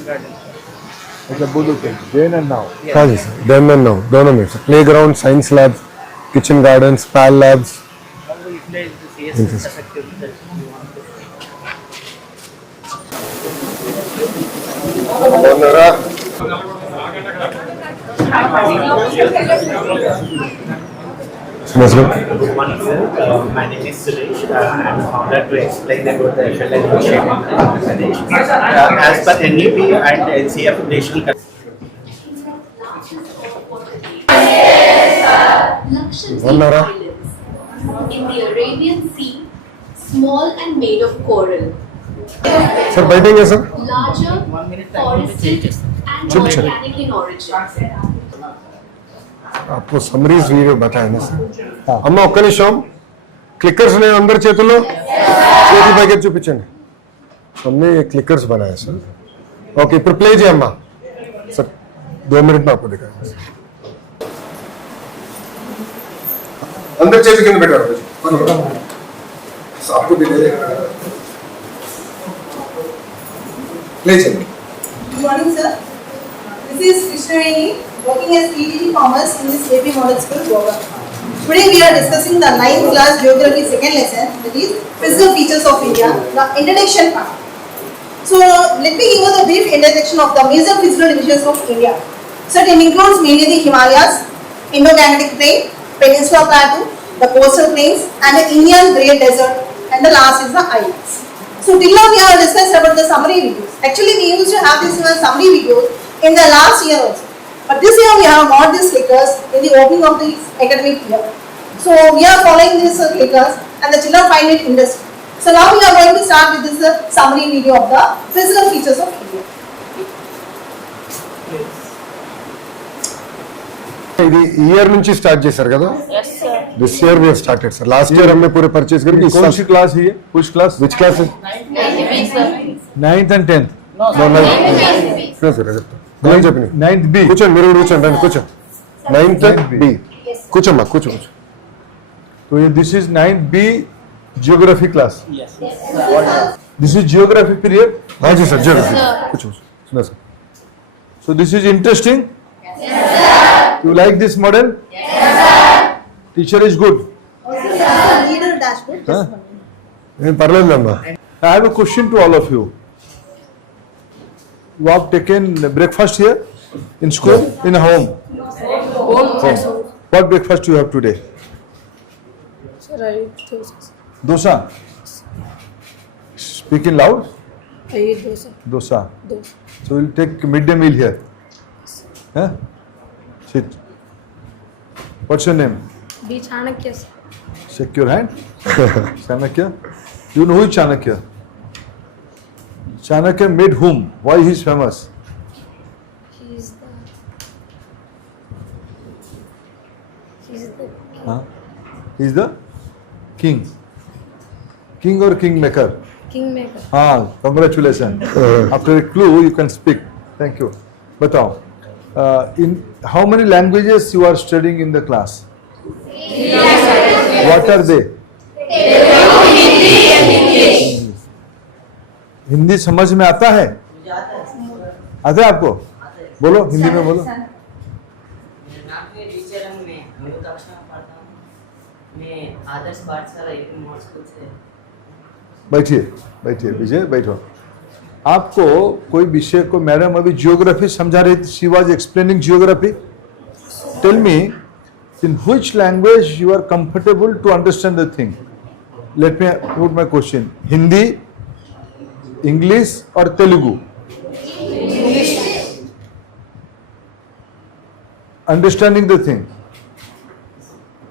kitchen garden. अच्छा बोलो के then and now. हाँ जी सर, then and now दोनों में sir, playground, science lab, kitchen garden, spell labs. How do you utilize the CS effectively that you want to? Let's go. Morning, sir. My name is Suresh. I'm founder to explain about the FLN initiative in Andhra Pradesh. As per NEP and NCF national. Lakshadweep Islands in the Arabian Sea, small and made of coral. Sir बैठेंगे sir. Larger, forested and volcanic in origin. आपको summaries video बताया ना sir. అమ్మ ఒక్క నిమిషం, clickers ने अंदर చేతుల్లో చేతులు పైకి చూపించండి. हमने ये क्लिकर्स बनाया सर. ओके ఇప్పుడు ప్లే చేయమ్మా सर. 2 मिनट में आपको दिखाएंगे. अंदर చేతులు కింద పెట్టారు आपको भी दे देगा. प्ले चलिए. Good morning, sir. This is Krishnaveni, working as ETT Commerce in this AP Model School, Goa. Today we are discussing the 9th class Geography second lesson, that is Physical Features of India, the introduction part. So let me give you the brief introduction of the major physical divisions of India. So it includes mainly the Himalayas, Indo-Gangetic Plain, Peninsula Plateau, the coastal plains, and the Indian Great Desert, and the last is the islands. So till now we have discussed about the summary videos. Actually we used to have this summary videos in the last year also. But this year we have got these clickers in the opening of the academic year. So we are following these clickers and the children find it interesting. So now we are going to start with this summary video of the physical features of India. ఇది year నుంచి start చేశారు కదా. Yes, sir. This year we have started sir. Last year हमने पूरे purchase करके कौन सी class है ये? Which class? व्हिच क्लास है? 9th and 10th. No sir నేను చెప్పండి. 9th B. కూర్చోండి, మీరు కూర్చోండి, రండి కూర్చో. 9th B కూర్చోమ్మా, కూర్చో. तो ये this is 9th B geography class. Yes. This is geography period. हाँ जी सर, जरूर कुछ सुना sir. So this is interesting. You like this model? Teacher is good. Leader dashboard. Huh? ఏం పర్లేదమ్మా. I have a question to all of you. You have taken breakfast here in school, in home. Home. What breakfast you have today? Sir, I eat dosa. Dosa. Speaking loud. I eat dosa. Dosa. Dosa. So we'll take midday meal here. Huh? Sit. What's your name? B. Chanakya, sir. Shake your hand. Chanakya. Do you know who is Chanakya? Chanakya made whom? Why he is famous? He's the Huh? He is the king. King or kingmaker? kingmaker. Ah, congratulations. After a clue, you can speak. Thank you. Batao. In how many languages you are studying in the class? What are they? Hindi समझ में आता है? आता है आपको? बोलो, हिंदी में बोलो. मेरा नाम है टीचर मैं कक्षा में पढ़ता हूँ. मैं आदर्श पाठशाला एक मॉडल स्कूल से. बैठिए, बैठिए, विजय बैठो. आपको कोई विषय को मैडम अभी जियोग्राफी समझा रही थी. She was explaining geography. Tell me in which language you are comfortable to understand the thing. Let me put my question. Hindi, English or Telugu? English. Understanding the thing.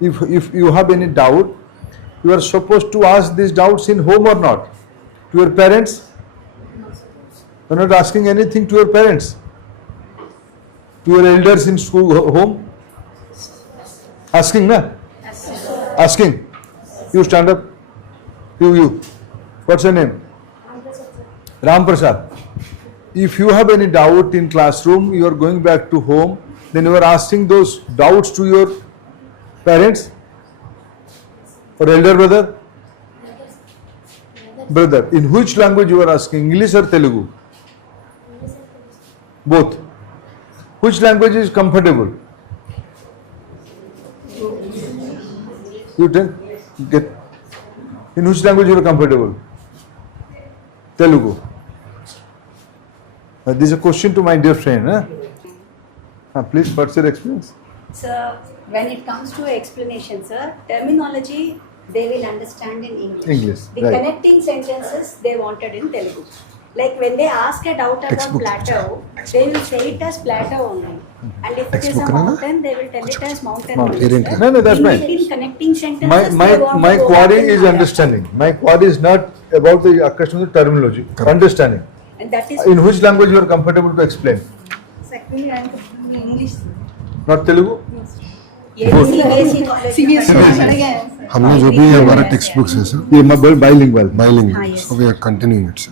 If you have any doubt, you are supposed to ask these doubts in home or not? To your parents? You are not asking anything to your parents? To your elders in school, home? Asking, na? Asking. You stand up. You. What's your name? Ram Prasad. If you have any doubt in classroom, you are going back to home, then you are asking those doubts to your parents or elder brother? Brother. In which language you are asking? English or Telugu? Both. Which language is comfortable? You tell. Get. In which language you are comfortable? Telugu. This is a question to my dear friend. Please, what's your experience? Sir, when it comes to explanation, sir, terminology they will understand in English. English, The right. connecting sentences they wanted in Telugu. Like when they ask a doubt about Textbook. plateau, they will say it as plateau only. And if it is a Textbook, na? mountain, they will tell it as mountain Mountain. only. Sir. No, that's in fine. between connecting sentences, My they want my to go query back in is Marathi. understanding. My query is not about the question of terminology. Understanding. And that is In which language you are comfortable to explain? Actually, I am English. Not Telugu? CBSE college. Again. हमने जो भी हमारा text books है sir ये bilingual. हाँ, bilingual yes. So we are continuing it sir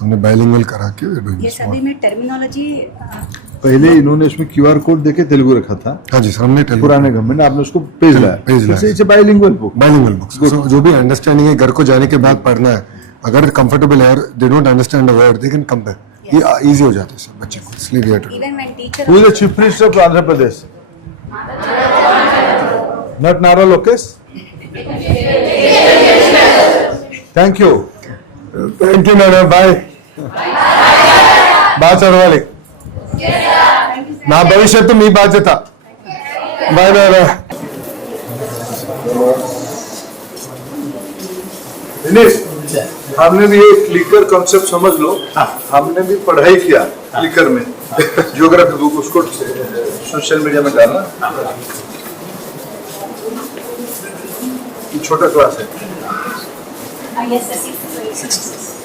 हमने bilingual करा के वी आर डूइंग ये सभी में टर्मिनोलॉजी पहले इन्होंने इसमें क्यूआर कोड देके तेलुगु रखा था हाँ जी सर हमने तेलुगु पुराने गवर्नमेंट आपने उसको पेज लाया पेज लाया। It's bilingual book bilingual books so जो भी अंडरस्टैंडिंग है घर को जाने के बाद पढ़ना है अगर कंफर्टेबल है they don't understand the word they can compare ये इजी हो जाता है सर बच्चे को इसलिए we are to even when teacher who is the chief minister of Andhra Pradesh not Nara Lokesh thank you thank you madam bye బాగా చదవాలి నా భవిష్యత్తు మీ బాధ్యత బాయ్ బాయ్ दिनेश हमने भी ये क्लिकर कॉन्सेप्ट समझ लो हमने भी पढ़ाई किया क्लिकर में ज्योग्राफी बुक उसको सोशल मीडिया में डालना ये छोटा क्लास है yes, sir,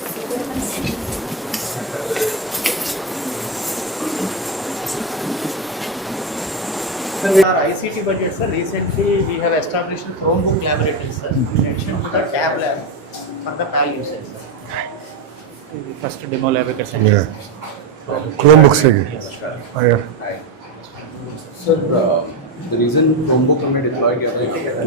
Our ICT budget, sir, recently we have established a Chromebook laboratory, sir, in addition to the tab lab for the PAL usage, sir. The first demo lab we can send. Chrome book से sir the reason Chromebook हमने deploy किया था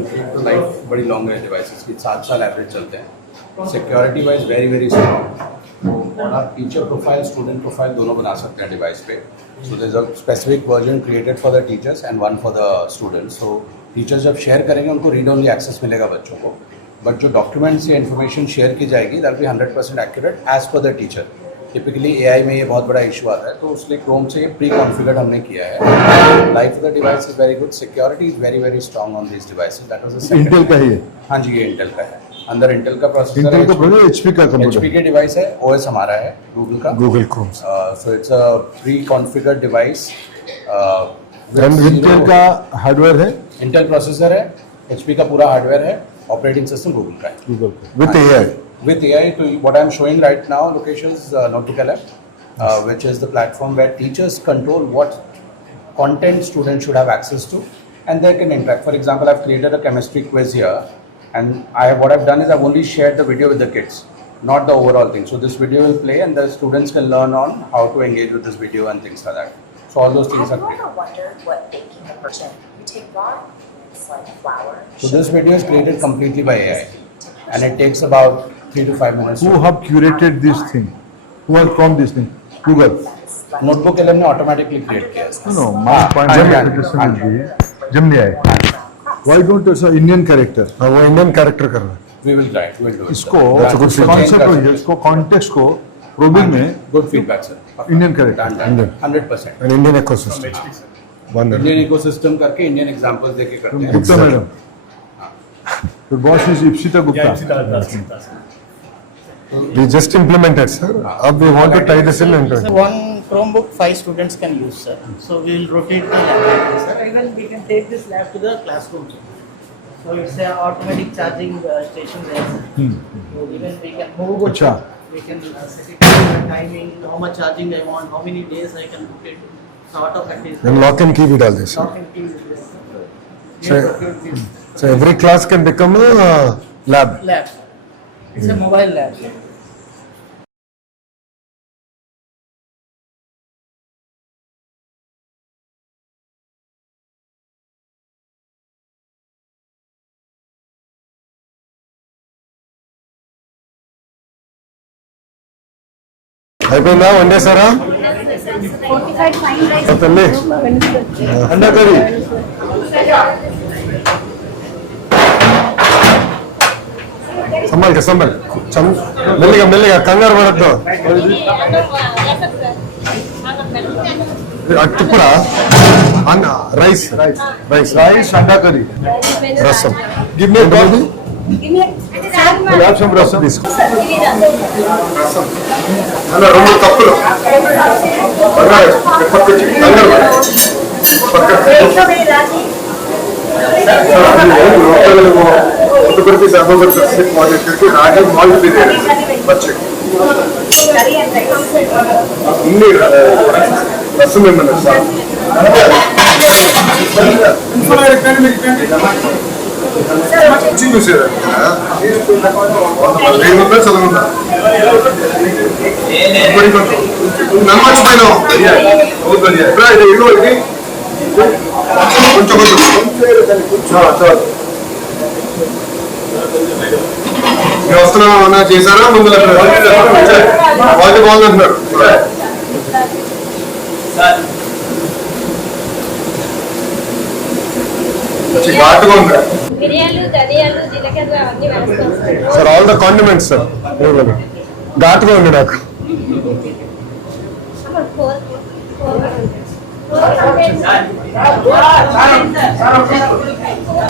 कि तो life बड़ी long है devices की 7 साल एवरेज चलते हैं security wise very very strong और आप टीचर प्रोफाइल स्टूडेंट प्रोफाइल दोनों बना सकते हैं डिवाइस पे so there is a specific version created for the teachers and one for the students so teachers जब शेयर करेंगे उनको रीड ओनली एक्सेस मिलेगा बच्चों को बट जो डॉक्यूमेंट्स या इन्फॉर्मेशन शेयर की जाएगी that be 100% accurate as per the teacher typically AI में ये बहुत बड़ा इशू आता है तो उसलिए क्रोम से प्री कॉन्फ़िगर्ड हमने किया है life of the device is very good security is very very strong on this devices that was the Intel का ही है हाँ जी ये इंटेल का है अंदर इंटेल का प्रोसेसर इंटेल का बोलो एचपी का एचपी कंप्यूटर के डिवाइस है ओएस हमारा है गूगल का Google Chrome so it's a pre configured device Intel का हार्डवेयर है इंटेल प्रोसेसर है एचपी का पूरा हार्डवेयर है ऑपरेटिंग सिस्टम गूगल का है गूगल का with AI with AI, to what I'm showing right now, Lokesh, is Notukalab, which is the platform where teachers control what content students should have access to, and they can interact. For example, I've created a chemistry quiz here, and what I've done is I've only shared the video with the kids, not the overall thing. So this video will play, and the students can learn on how to engage with this video and things like that. So all those things are Have you created. ever wondered what baking a person? You take raw ingredients like flour, So this video is created completely by AI, and it takes about 3 to 5 minutes. who have curated this thing who has from this thing Google Notebook 11 ने automatically create किया है. no my point of clarification will be Gemini why don't you say Indian character हाँ वो Indian character कर रहा है We will try. We will do it. इसको sir. good feedback. Concept हो इसको कॉन्टेक्स्ट को प्रोबिंग में Good feedback, sir. Indian character Done, done. 100%. An Indian ecosystem one Indian ecosystem करके Indian examples देके करते हैं. Gupta madam your boss is Ipsita Gupta we just implemented sir अब we want to tie this in So one Chromebook 5 students can use, sir. So we will rotate the lab, sir. Even we can take this lab to the classroom. So it's a automatic charging station there, sir. So even we can move. अच्छा We can set it the timing, how much charging I want, how many days I can book it. Sort of at then lock and key भी डाल दे sir Lock and key is this. So- Yes, okay, this so every class can become a lab lab. It's a mobile lab. అయిపోయిందా one day సారా fortified fine rice. తల్లి अंडा करी సంబల్ మెల్లిగా మెల్లిగా కంగారు పడద్దు తిప్పురా రైస్ రైస్ రైస్ राइस अंडा करी రసం give me coffee Give me have some रसम తీసుకో అలా 2 కప్పులు కంగారు पड़ करके रागी माल्ट भी दे रहे हैं बच्चे को इन्नी रसम में मैंने अच्छी खुशी चलूंगा नमक पहले बहुत बढ़िया కొంచెం వస్తున్నా ఏమన్నా చేశారా ముందు వాళ్ళు బాగుందంటున్నారు ఘాటుగా ఉంది sir all the condiments sir ఘాటుగా ఉంది నాకు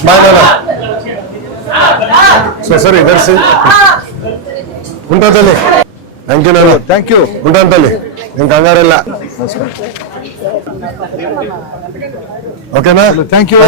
बाय नाना सर इधर से ఉంటా తల్లి థ్యాంక్ యూ నాన్న थैंक यू ఉంటాను తల్లి నేను కంగారెల్లా ఓకేనా थैंक यू